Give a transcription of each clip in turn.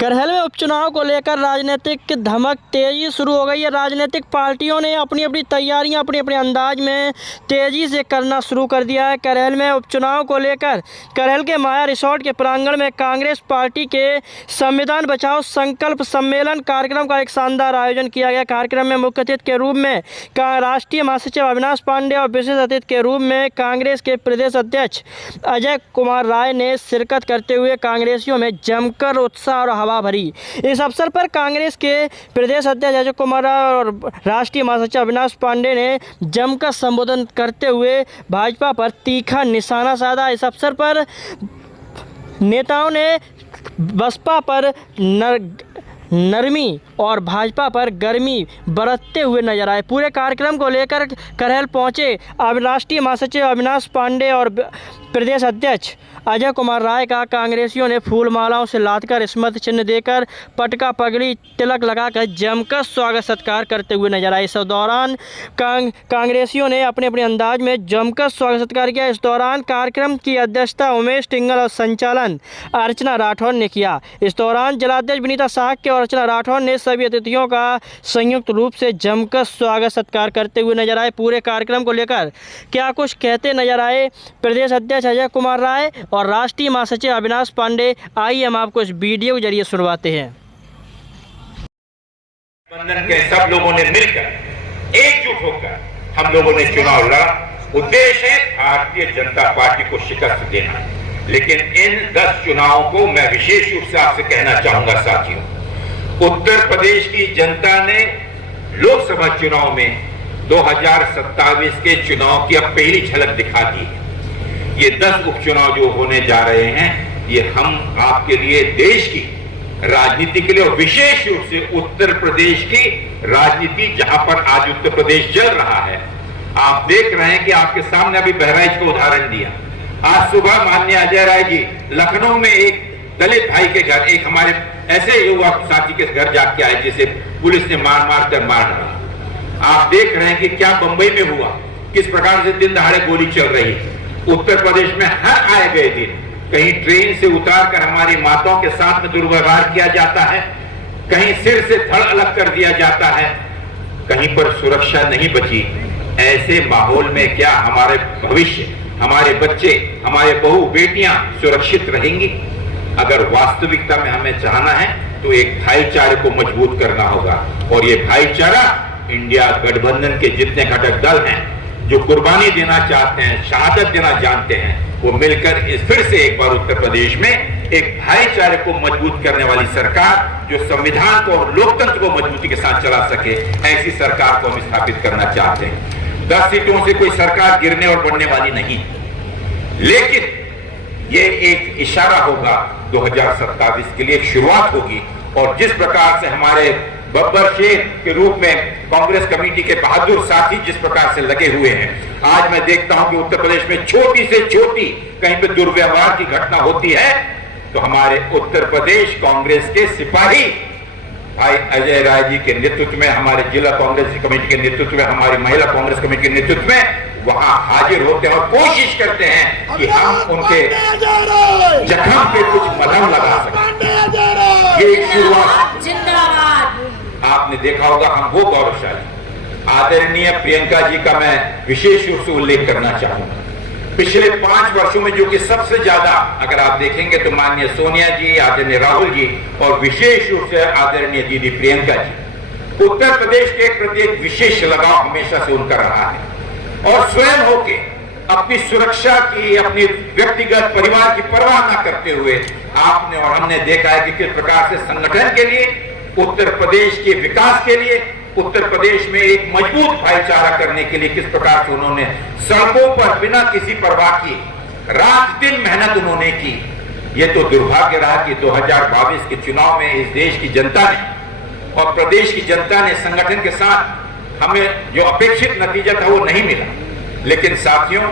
करहल में उपचुनाव को लेकर राजनीतिक धमक तेजी शुरू हो गई है। राजनीतिक पार्टियों ने अपनी अपनी तैयारियां अपने अपने अंदाज में तेजी से करना शुरू कर दिया है। करहल में उपचुनाव को लेकर करहल के माया रिसोर्ट के प्रांगण में कांग्रेस पार्टी के संविधान बचाओ संकल्प सम्मेलन कार्यक्रम का एक शानदार आयोजन किया गया। कार्यक्रम में मुख्य अतिथि के रूप में राष्ट्रीय महासचिव अविनाश पांडे और विशेष अतिथि के रूप में कांग्रेस के प्रदेश अध्यक्ष अजय कुमार राय ने शिरकत करते हुए कांग्रेसियों में जमकर उत्साह और हवा भरी। इस अवसर पर कांग्रेस के प्रदेश अध्यक्ष अजय कुमार राय और राष्ट्रीय महासचिव अविनाश पांडे ने जमकर संबोधन करते हुए भाजपा पर तीखा निशाना साधा। इस अवसर पर नेताओं ने बसपा पर नरमी और भाजपा पर गर्मी बरतते हुए नजर आए। पूरे कार्यक्रम को लेकर करहल पहुंचे राष्ट्रीय महासचिव अविनाश पांडे और प्रदेश अध्यक्ष अजय कुमार राय का कांग्रेसियों ने फूल मालाओं से लादकर स्मृति चिन्ह देकर पटका पगड़ी तिलक लगाकर जमकर स्वागत सत्कार करते हुए नजर आए। इस दौरान कांग्रेसियों ने अपने अपने अंदाज में जमकर स्वागत सत्कार किया। इस दौरान कार्यक्रम की अध्यक्षता उमेश टिंगल और संचालन अर्चना राठौर ने किया। इस दौरान जिलाध्यक्ष विनीता साहके और अर्चना राठौर ने सभी अतिथियों का संयुक्त रूप से जमकर स्वागत सत्कार करते हुए नजर आए। पूरे कार्यक्रम को लेकर क्या कुछ कहते नजर आए प्रदेश अध्यक्ष अजय कुमार राय और राष्ट्रीय महासचिव अविनाश पांडे, आइए हम आपको इस वीडियो के जरिए सुनवाते हैं। बंधन के सब लोगों ने मिलकर एकजुट होकर हम लोगों ने चुनाव लड़ा। उद्देश्य है भारतीय जनता पार्टी को शिकस्त देना। लेकिन इन 10 चुनावों को मैं विशेष रूप से आपसे कहना चाहूंगा साथियों, उत्तर प्रदेश की जनता ने लोकसभा चुनाव में 2027 के चुनाव की अब पहली झलक दिखा दी। ये 10 उपचुनाव जो होने जा रहे हैं, ये हम आपके लिए देश की राजनीति के लिए और विशेष रूप से उत्तर प्रदेश की राजनीति, जहां पर आज उत्तर प्रदेश जल रहा है। आप देख रहे हैं कि आपके सामने अभी बहराइच का उदाहरण दिया। आज सुबह माननीय अजय राय जी लखनऊ में एक दलित भाई के घर, एक हमारे ऐसे युवा साथी के घर जाके आए जिसे पुलिस ने मार मार कर मार डाला। आप देख रहे हैं कि क्या बंबई में हुआ, किस प्रकार से दिन दहाड़े गोली चल रही है। उत्तर प्रदेश में हर आए गए दिन कहीं ट्रेन से उतार कर हमारी माताओं के साथ में दुर्व्यवहार किया जाता है, कहीं सिर से धड़ अलग कर दिया जाता है, कहीं पर सुरक्षा नहीं बची। ऐसे माहौल में क्या हमारे भविष्य, हमारे बच्चे, हमारे बहू बेटियां सुरक्षित रहेंगी? अगर वास्तविकता में हमें चाहना है तो एक भाईचारे को मजबूत करना होगा। और ये भाईचारा इंडिया गठबंधन के जितने घटक दल हैं जो कुर्बानी देना चाहते हैं, शहादत देना जानते हैं, वो मिलकर इस फिर से एक बार उत्तर प्रदेश में एक भाईचारे को मजबूत करने वाली सरकार, जो संविधान को और लोकतंत्र को मजबूती के साथ चला सके, ऐसी सरकार को हम स्थापित करना चाहते हैं। 10 सीटों से कोई सरकार गिरने और बढ़ने वाली नहीं, लेकिन ये एक इशारा होगा 2027 के लिए, एक शुरुआत होगी। और जिस प्रकार से हमारे बब्बर शेर के रूप में कांग्रेस कमेटी के बहादुर साथी जिस प्रकार से लगे हुए हैं, आज मैं देखता हूं कि उत्तर प्रदेश में छोटी से छोटी कहीं पे दुर्व्यवहार की घटना होती है तो हमारे उत्तर प्रदेश कांग्रेस के सिपाही भाई अजय राय जी के नेतृत्व में, हमारे जिला कांग्रेस कमेटी के नेतृत्व में, हमारी महिला कांग्रेस कमेटी के नेतृत्व में वहां हाजिर होते हैं और कोशिश करते हैं कि हम उनके जख्म पे कुछ मलहम लगा सकें। ये एक शुरुआत। आपने देखा होगा, हम वो गौरवशाली आदरणीय प्रियंका जी का मैं विशेष रूप से उल्लेख करना चाहूंगा। पिछले 5 वर्षों में जो कि सबसे ज्यादा अगर आप देखेंगे तो माननीय सोनिया जी, आदरणीय राहुल जी और विशेष रूप से आदरणीय दीदी प्रियंका जी, उत्तर प्रदेश के प्रति एक विशेष लगाव हमेशा से उनका रहा है। और स्वयं होके अपनी सुरक्षा की, अपनी व्यक्तिगत परिवार की परवाह न करते हुए आपने और हमने देखा है कि किस प्रकार से संगठन के लिए, उत्तर प्रदेश के विकास के लिए, उत्तर प्रदेश में एक मजबूत भाईचारा करने के लिए किस प्रकार से उन्होंने सड़कों पर बिना किसी परवाह की रात दिन मेहनत उन्होंने की। ये तो दुर्भाग्य रहा कि 2022 के चुनाव में इस देश की जनता ने और प्रदेश की जनता ने संगठन के साथ हमें जो अपेक्षित नतीजा था वो नहीं मिला। लेकिन साथियों,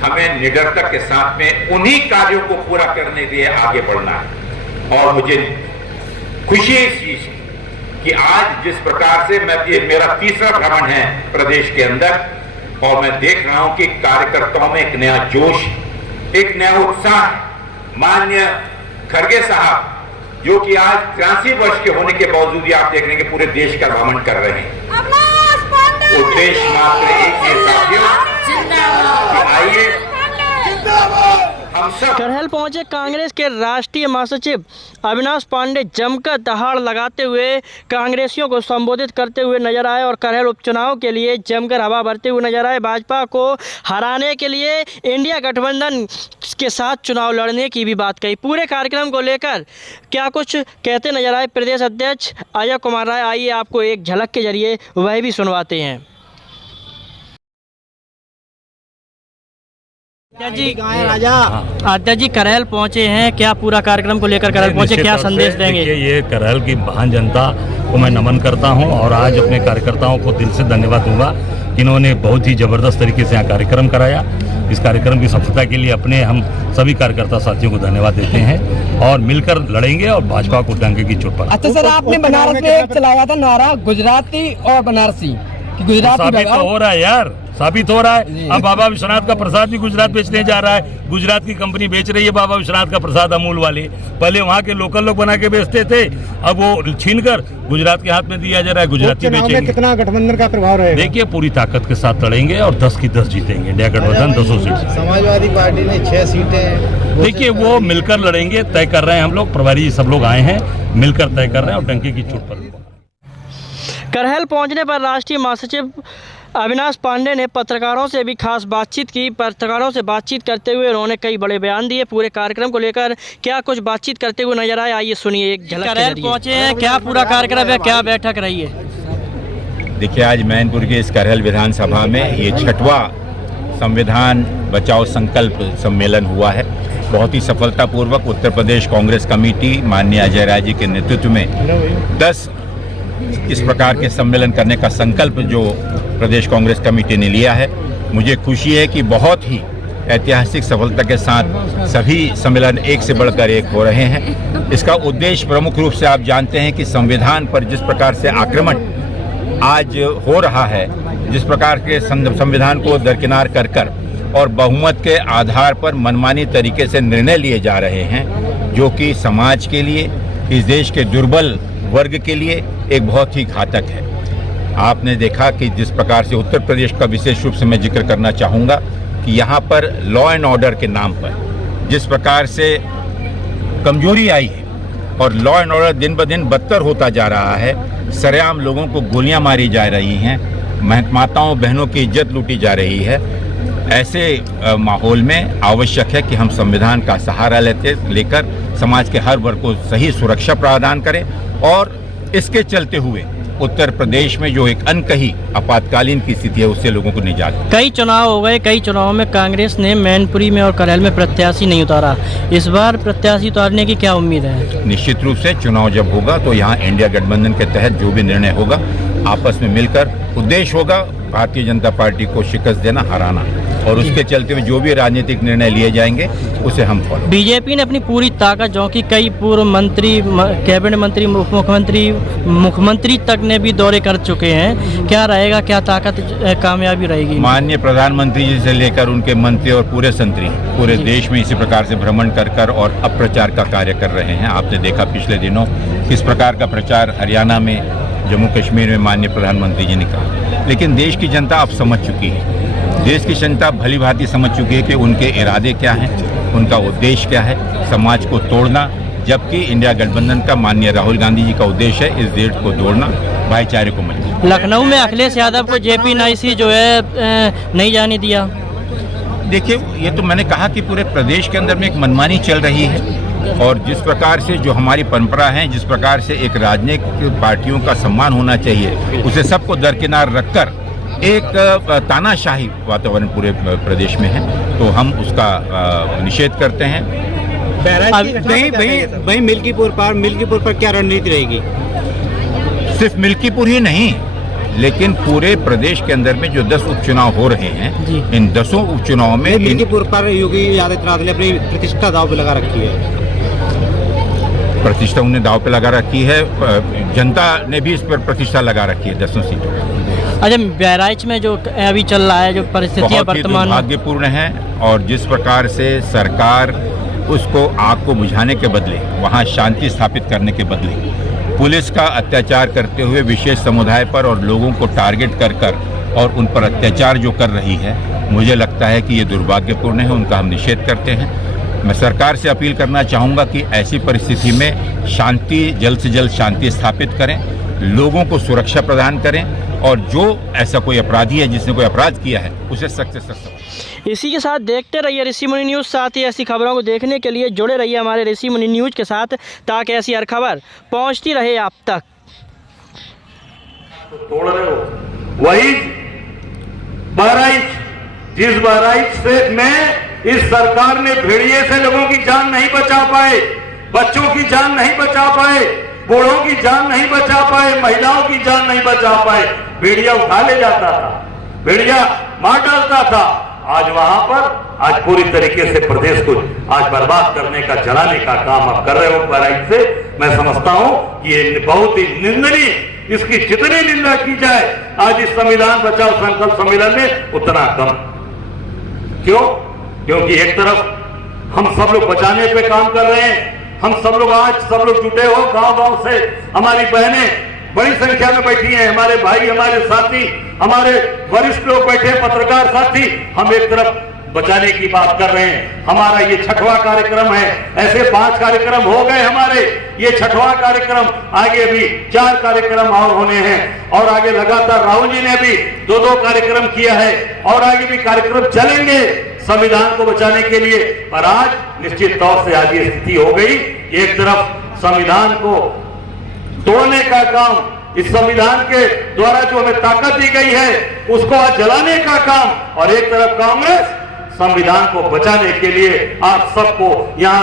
हमें निडरता के साथ में उन्हीं कार्यों को पूरा करने के लिए आगे बढ़ना है। और मुझे खुशी इस चीज कि आज जिस प्रकार से मेरा तीसरा भ्रमण है प्रदेश के अंदर और मैं देख रहा हूं कि कार्यकर्ताओं में एक नया जोश, एक नया उत्साह। माननीय खड़गे साहब जो कि आज 83 वर्ष के होने के बावजूद भी आप देख रहे हैं कि पूरे देश का भ्रमण कर रहे हैं। उद्देश्य मात्र एक ही साथियों कि आइए हम सब। करहल पहुंचे कांग्रेस के राष्ट्रीय महासचिव अविनाश पांडे जमकर दहाड़ लगाते हुए कांग्रेसियों को संबोधित करते हुए नजर आए और करहल उपचुनाव के लिए जमकर हवा भरते हुए नजर आए। भाजपा को हराने के लिए इंडिया गठबंधन के साथ चुनाव लड़ने की भी बात कही। पूरे कार्यक्रम को लेकर क्या कुछ कहते नजर आए प्रदेश अध्यक्ष अजय कुमार राय, आइए आपको एक झलक के जरिए वह भी सुनवाते हैं। अध्यक्ष जी करहल पहुंचे हैं, क्या पूरा कार्यक्रम को लेकर करहल पहुंचे, क्या संदेश देंगे? ये करहल की महान जनता को मैं नमन करता हूं और आज अपने कार्यकर्ताओं को दिल से धन्यवाद दूंगा। इन्होंने बहुत ही जबरदस्त तरीके से यहाँ कार्यक्रम कराया। इस कार्यक्रम की सफलता के लिए अपने हम सभी कार्यकर्ता साथियों को धन्यवाद देते हैं और मिलकर लड़ेंगे और भाजपा को डंके की चोट पर। अच्छा सर, आपने बनारस में एक चलाया था नारा गुजराती और बनारसी, गुजराती साबित तो हो रहा है यार, साबित हो रहा है। अब बाबा विश्वनाथ का प्रसाद भी गुजरात बेचने जा रहा है। गुजरात की कंपनी बेच रही है बाबा विश्वनाथ का प्रसाद, अमूल वाले। पहले वहाँ के लोकल लोग बना के बेचते थे, अब वो छीनकर गुजरात के हाथ में दिया जा रहा है, गुजराती बेचेंगे। कितना गठबंधन का प्रभाव रहेगा? देखिए पूरी ताकत के साथ लड़ेंगे और 10 की 10 जीतेंगे। इंडिया गठबंधन 200 सीट। समाजवादी पार्टी ने 6 सीटें। देखिए वो मिलकर लड़ेंगे, तय कर रहे हैं हम लोग, प्रभारी सब लोग आए हैं, मिलकर तय कर रहे हैं और डंके की चोट पर। करहल पहुंचने पर राष्ट्रीय महासचिव अविनाश पांडे ने पत्रकारों से भी खास बातचीत की। पत्रकारों से बातचीत करते हुए उन्होंने कई बड़े बयान दिए। पूरे कार्यक्रम को लेकर क्या कुछ बातचीत करते हुए नजर आए, आइए सुनिए एक झलक। करहल पहुंचे हैं, क्या पूरा कार्यक्रम है, क्या बैठक रही है? देखिए आज मैनपुर के इस करहल विधानसभा में ये 6वां संविधान बचाओ संकल्प सम्मेलन हुआ है। बहुत ही सफलतापूर्वक उत्तर प्रदेश कांग्रेस कमेटी माननीय अजय राय जी के नेतृत्व में 10 इस प्रकार के सम्मेलन करने का संकल्प जो प्रदेश कांग्रेस कमेटी ने लिया है। मुझे खुशी है कि बहुत ही ऐतिहासिक सफलता के साथ सभी सम्मेलन एक से बढ़कर एक हो रहे हैं। इसका उद्देश्य प्रमुख रूप से आप जानते हैं कि संविधान पर जिस प्रकार से आक्रमण आज हो रहा है, जिस प्रकार के संविधान को दरकिनार कर और बहुमत के आधार पर मनमानी तरीके से निर्णय लिए जा रहे हैं, जो कि समाज के लिए, इस देश के दुर्बल वर्ग के लिए एक बहुत ही घातक है। आपने देखा कि जिस प्रकार से उत्तर प्रदेश का विशेष रूप से मैं जिक्र करना चाहूँगा कि यहाँ पर लॉ एंड ऑर्डर के नाम पर जिस प्रकार से कमजोरी आई है और लॉ एंड ऑर्डर दिन ब दिन बदतर होता जा रहा है। सरेआम लोगों को गोलियां मारी जा रही हैं, माताओं बहनों की इज्जत लूटी जा रही है। ऐसे माहौल में आवश्यक है कि हम संविधान का सहारा लेकर समाज के हर वर्ग को सही सुरक्षा प्रदान करें और इसके चलते हुए उत्तर प्रदेश में जो एक अनकही आपातकालीन की स्थिति है उससे लोगों को निजात। कई चुनाव हो गए, कई चुनावों में कांग्रेस ने मैनपुरी में और करहल में प्रत्याशी नहीं उतारा। इस बार प्रत्याशी उतारने की क्या उम्मीद है? निश्चित रूप से चुनाव जब होगा तो यहाँ इंडिया गठबंधन के तहत जो भी निर्णय होगा आपस में मिलकर उद्देश्य होगा भारतीय जनता पार्टी को शिकस्त देना, हराना, और उसके चलते हुए जो भी राजनीतिक निर्णय लिए जाएंगे उसे हम फॉलो। बीजेपी ने अपनी पूरी ताकत, जो कि कई पूर्व मंत्री, कैबिनेट मंत्री, मुख्यमंत्री तक ने भी दौरे कर चुके हैं, क्या रहेगा, क्या ताकत कामयाबी रहेगी? माननीय प्रधानमंत्री जी से लेकर उनके मंत्री और पूरे संतरी पूरे देश में इसी प्रकार से भ्रमण कर और अप्रचार का कार्य कर रहे हैं। आपने देखा पिछले दिनों किस प्रकार का प्रचार हरियाणा में, जम्मू कश्मीर में माननीय प्रधानमंत्री जी ने कहा। लेकिन देश की जनता अब समझ चुकी है, देश की जनता भली भांति समझ चुकी है कि उनके इरादे क्या हैं, उनका उद्देश्य क्या है, समाज को तोड़ना, जबकि इंडिया गठबंधन का माननीय राहुल गांधी जी का उद्देश्य है इस देश को तोड़ना, भाईचारे को मजबूत। लखनऊ में अखिलेश यादव को जेपी नाइसी जो है नहीं जाने दिया। देखिए ये तो मैंने कहा कि पूरे प्रदेश के अंदर में एक मनमानी चल रही है और जिस प्रकार से जो हमारी परंपरा है, जिस प्रकार से एक राजनीतिक पार्टियों का सम्मान होना चाहिए, उसे सबको दरकिनार रखकर एक तानाशाही वातावरण पूरे प्रदेश में है, तो हम उसका निषेध करते हैं। भाई मिल्कीपुर पर क्या रणनीति रहेगी? सिर्फ मिल्कीपुर ही नहीं, लेकिन पूरे प्रदेश के अंदर में जो 10 उपचुनाव हो रहे हैं, इन 10 उपचुनाव में मिल्कीपुर पर योगी आदित्यनाथ ने अपनी प्रतिष्ठा दांव पे लगा रखी है। प्रतिष्ठा उन्हें दांव पे लगा रखी है, जनता ने भी इस पर प्रतिष्ठा लगा रखी है 10 सीटों। अच्छा, बहराइच में जो अभी चल रहा है, जो परिस्थितियां वर्तमान दुर्भाग्यपूर्ण है और जिस प्रकार से सरकार उसको आग को बुझाने के बदले, वहाँ शांति स्थापित करने के बदले पुलिस का अत्याचार करते हुए विशेष समुदाय पर और लोगों को टारगेट कर और उन पर अत्याचार जो कर रही है, मुझे लगता है कि ये दुर्भाग्यपूर्ण है। उनका हम निषेध करते हैं। मैं सरकार से अपील करना चाहूँगा कि ऐसी परिस्थिति में शांति, जल्द से जल्द शांति स्थापित करें, लोगों को सुरक्षा प्रदान करें और जो ऐसा कोई अपराधी है जिसने कोई अपराध किया है उसे सख्त से सख्त। इसी के साथ देखते रहिए ऋषि मुनि न्यूज़। साथ ही ऐसी खबरों को देखने के लिए जुड़े रहिए हमारे ऋषि मुनि न्यूज़ के साथ, ताकि ऐसी हर खबर पहुंचती रहे आप तक। तो तोड़ रहे हो वही बहराइच, जिस बहराइच से में इस सरकार ने भेड़िए से लोगों की जान नहीं बचा पाए, बच्चों की जान नहीं बचा पाए, बूढ़ों की जान नहीं बचा पाए, महिलाओं की जान नहीं बचा पाए। भेड़िया उठा ले जाता था, भेड़िया मार डालता था। आज वहां पर आज पूरी तरीके से प्रदेश को आज बर्बाद करने का, जलाने का काम आप कर रहे हो बहराइच से। मैं समझता हूं कि ये बहुत ही निंदनीय, इसकी जितनी निंदा की जाए आज इस संविधान बचाओ संकल्प सम्मेलन में उतना कम। क्यों? क्योंकि एक तरफ हम सब लोग बचाने पे काम कर रहे हैं, हम सब लोग आज सब लोग जुटे हो, गांव गांव से हमारी बहनें बड़ी संख्या में बैठी हैं, हमारे भाई, हमारे साथी, हमारे वरिष्ठ लोग बैठे हैं, पत्रकार साथी। हम एक तरफ बचाने की बात कर रहे हैं। हमारा ये 6वां कार्यक्रम है, ऐसे 5 कार्यक्रम हो गए हमारे, ये 6वां कार्यक्रम। आगे भी 4 कार्यक्रम और होने हैं और आगे लगातार राहुल जी ने भी 2-2 कार्यक्रम किया है और आगे भी कार्यक्रम चलेंगे संविधान को बचाने के लिए। पर आज निश्चित तौर से आज ये स्थिति हो गई, एक तरफ संविधान को तोड़ने का काम, इस संविधान के द्वारा जो हमें ताकत दी गई है उसको आज जलाने का काम, और एक तरफ कांग्रेस संविधान को बचाने के लिए आप सबको यहाँ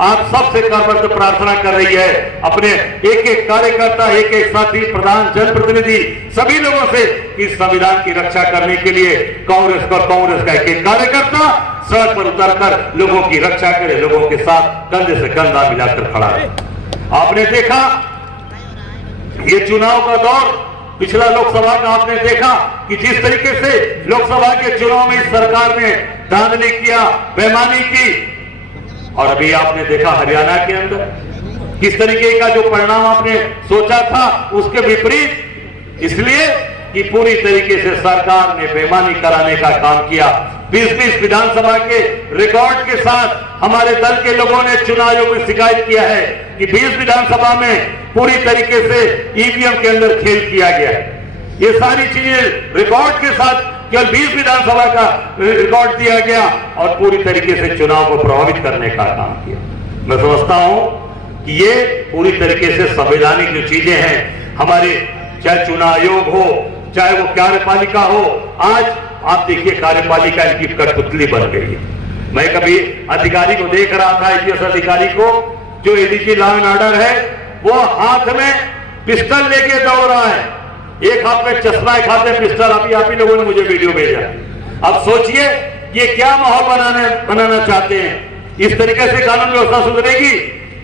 आप सबसे करबद्ध प्रार्थना कर रही है। अपने एक-एक कार्यकर्ता, एक-एक साथी, प्रधान, जनप्रतिनिधि, सभी लोगों से इस संविधान की रक्षा करने के लिए कांग्रेस का एक-एक कार्यकर्ता सड़क पर उतरकर लोगों की रक्षा करे, लोगों के साथ कंधे से कंधा मिलाकर खड़ा है। आपने देखा ये चुनाव का दौर, पिछला लोकसभा का आपने देखा कि जिस तरीके से लोकसभा के चुनाव में इस सरकार ने धांधली किया, बेईमानी की, और अभी आपने देखा हरियाणा के अंदर किस तरीके का जो परिणाम आपने सोचा था उसके विपरीत, इसलिए कि पूरी तरीके से सरकार ने बेईमानी कराने का काम किया। 20-20 विधानसभा के रिकॉर्ड के साथ हमारे दल के लोगों ने चुनाव आयोग में शिकायत किया है कि 20 विधानसभा में पूरी तरीके से ईवीएम के अंदर खेल किया गया है। ये सारी चीजें रिकॉर्ड के साथ केवल 20 विधानसभा का रिकॉर्ड दिया गया और पूरी तरीके से चुनाव को प्रभावित करने का काम किया। मैं समझता हूं कि ये पूरी तरीके से संवैधानिक जो चीजें हैं हमारे, चाहे चुनाव आयोग हो, चाहे वो कार्यपालिका हो, आज आप देखिए कार्यपालिका इनकी कठपुतली बन गई है। मैं कभी अधिकारी को देख रहा था, आईपीएस अधिकारी को, जो एडीजी लॉ एंड ऑर्डर है, वो हाथ में पिस्टल लेके दौड़ रहा है, एक हाथ में चश्मा, एक हाथ में पिस्टल। अभी आप ही लोगों ने मुझे वीडियो भेजा। अब सोचिए ये क्या माहौल बनाना चाहते हैं। इस तरीके से कानून व्यवस्था सुधरेगी?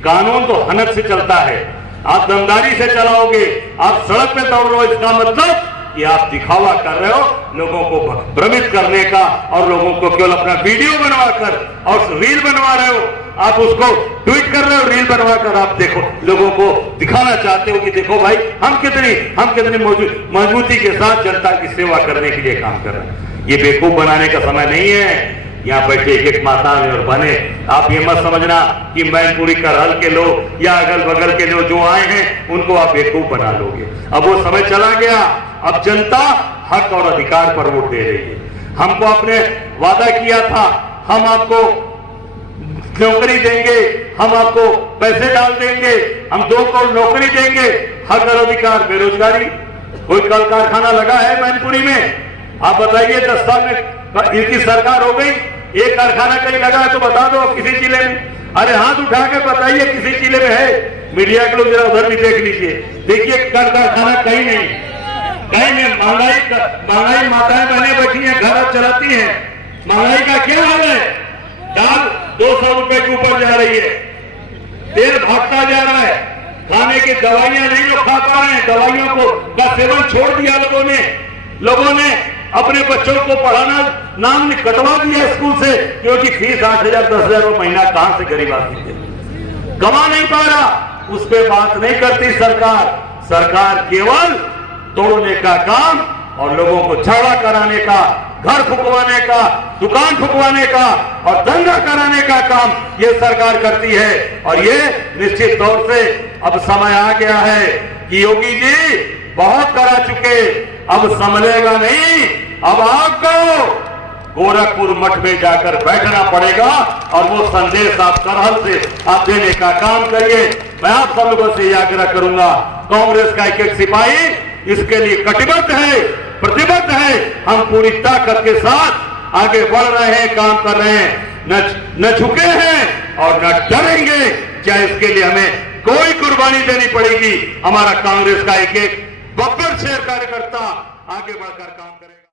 कानून तो हनक से चलता है, आप दमदारी से चलाओगे, आप सड़क पे दौड़ रहे हो, इसका मतलब ये आप दिखावा कर रहे हो, लोगों को भ्रमित करने का, और लोगों को केवल अपना वीडियो बनवाकर और रील बनवा रहे हो, आप उसको ट्वीट कर रहे हो, रील बनवाकर आप देखो, लोगों को दिखाना चाहते हो कि देखो भाई हम कितनी मजबूती के साथ जनता की सेवा करने के लिए काम कर रहे हैं। ये बेवकूफ बनाने का समय नहीं है। यहाँ बैठे एक माताएं और बने, आप ये मत समझना कि मैनपुरी करहल के लोग या अगल बगल के लोग जो आए हैं उनको आप बेवकूफ बना लोगे। अब वो समय चला गया, अब जनता हक और अधिकार पर वोट दे रही है। हमको आपने वादा किया था, हम आपको नौकरी देंगे, हम आपको पैसे डाल देंगे, हम 2 करोड़ नौकरी देंगे। हक और अधिकार, बेरोजगारी, कोई कल कारखाना लगा है मैनपुरी में? आप बताइए 10 साल में इनकी सरकार हो गई, एक कारखाना कहीं लगा है तो बता दो किसी जिले में। अरे हाथ उठा के बताइए किसी जिले में है। मीडिया के लोग जरा उधर भी देख लीजिए, देखिए कारखाना कहीं नहीं, कहीं नहीं। महंगाई माताएं बहनें बैठी हैं, घर चलाती हैं, महंगाई का क्या हाल है? दाल 200 रुपए के ऊपर जा रही है, तेल भागता जा रहा है, खाने की दवाइयां नहीं लोग खा पा रहे हैं, दवाइयों को का सेवन छोड़ दिया लोगों ने अपने बच्चों को पढ़ाना नाम कटवा दिया स्कूल से, क्योंकि फीस 8,000 10,000 रुपए महीना कहां से गरीब आदमी दे, कमा नहीं पा रहा, उस पर बात नहीं करती सरकार। सरकार केवल तोड़ने का काम और लोगों को झगड़ा कराने का, घर फुकवाने का, दुकान फुकवाने का और दंगा कराने का काम ये सरकार करती है। और ये निश्चित तौर से अब समय आ गया है कि योगी जी बहुत करा चुके, अब संभलेगा नहीं। अब आपको गोरखपुर मठ में जाकर बैठना पड़ेगा और वो संदेश आप सरहद से आप देने का काम करिए। मैं आप सब लोगों से आग्रह करूंगा, कांग्रेस का एक एक सिपाही इसके लिए कटिबद्ध है, प्रतिबद्ध है। हम पूरी ताकत के साथ आगे बढ़ रहे हैं, काम कर रहे हैं, न झुके हैं और न डरेंगे, चाहे इसके लिए हमें कोई कुर्बानी देनी पड़ेगी। हमारा कांग्रेस का एक एक बब्बर शेर कार्यकर्ता आगे बढ़कर काम करेगा।